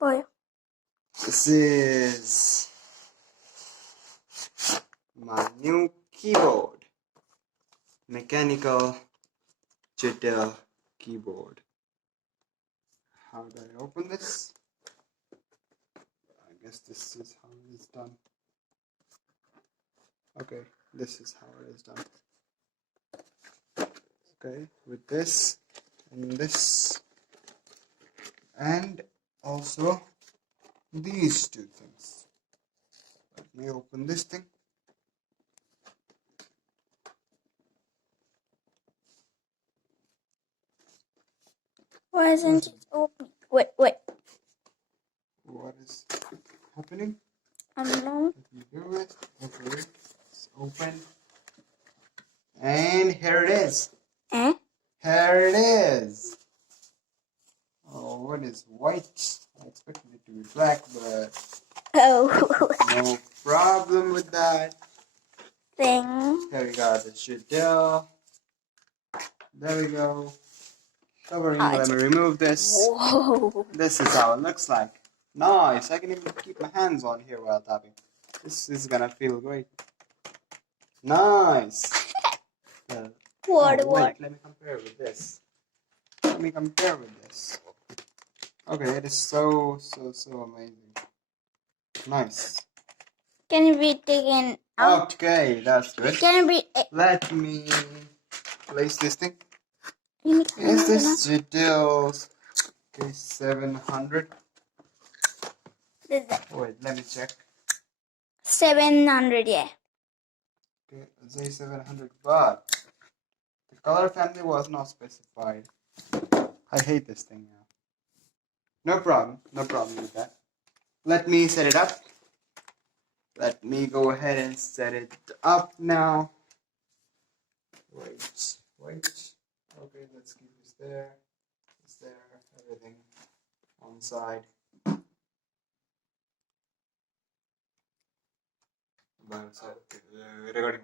Boy. This is my new keyboard. Mechanical Jedel keyboard. How do I open this? I guess this is how it is done. Okay, this is how it is done. Okay, with this and this, and also these two things. Let me open this thing. Why isn't it open? Wait. What is happening? I don't know. Let me do it. Okay, it's open. And here it is. Eh? Here it is. Oh, what is white? I expected it to be black, but Oh. no problem with that. Thing. Here we got the Jedel. There we go. Covering. Let me remove this. Whoa. This is how it looks like. Nice. I can even keep my hands on here while tapping. This is gonna feel great. Nice. What? Wait, let me compare with this. Okay, it is so amazing. Nice. Can it be taken out? Okay, that's good. Can it be? Let me place this thing. Is Is this Jedel's K700? Wait, let me check. 700, yeah. Okay, J700, but the color family was not specified. I hate this thing now. No problem with that. Let me set it up. Let me go ahead and set it up now. Wait. Okay, let's keep this there. It's there, everything on side. Recording